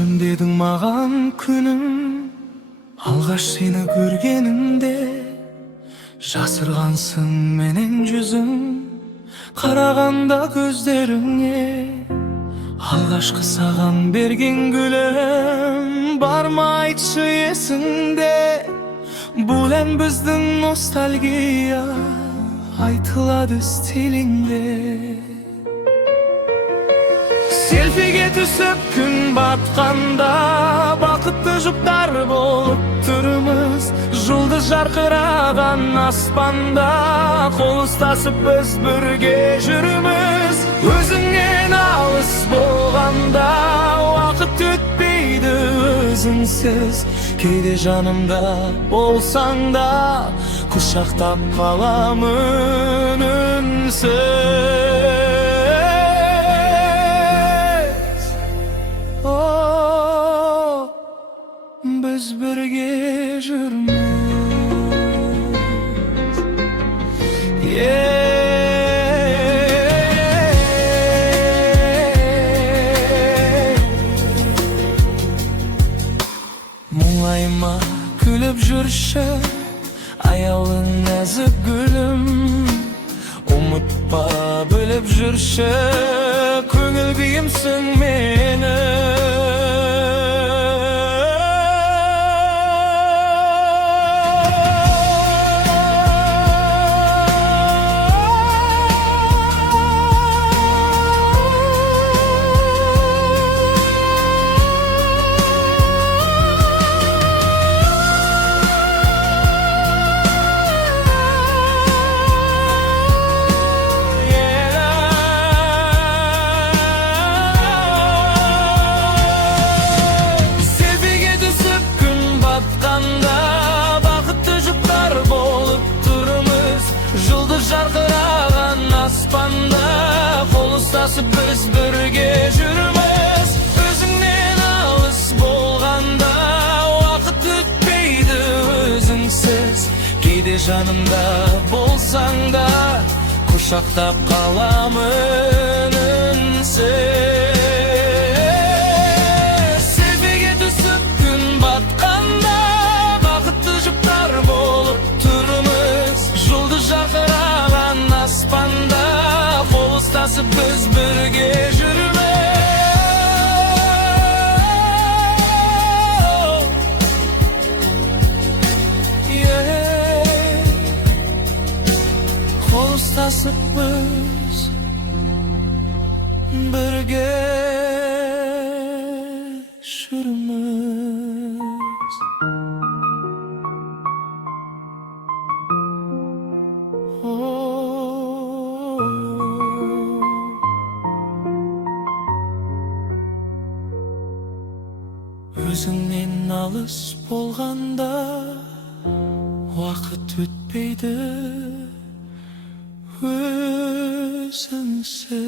Gülüm deдің маған күнім, алғаш сені көргенімде. Жасырғансың менен жүзің, қарағанда көздеріңе. Алғашқы саған берген гүлім, бар ма айтшы есіңде? Бұл ән біздің ностальгия, айтылады стиліңде. Селфиге түсіп күн батқанда, бақытты жұптар болып тұрмыз. Жұлдыз жарқыраған аспанда, қол ұстасып біз бірге жүрміз. Өзіңнен алыс болғанда, уақыт өтпейді өзіңсіз. Кейде жанымда болсаң да, құшақтап қаламын үнсіз. Biz birge жүрміз. Мұңайма күліп жүрші, аялың нәзік гүлім. Ұмытпа біліп жүрші, көңіл күйімсің мені. Жарқыраған аспанда, қол ұстасып біз бірге жүрміз. Өзіңнен алыс болғанда, уақыт өтпейді өзіңсіз. Кейде жанымда болсаң да, құшақтап қаламын үнсіз. Селфиге түсіп күн батқанда, бақытты жұптар болып тұрмыз. Жұлдыз жарқыраған аспанда, қол ұстасып біз бірге жүрміз. Қол ұстасып біз бірге жүрміз. Өзіңнен алыс болғанда, уақыт өтпейді өзіңсіз.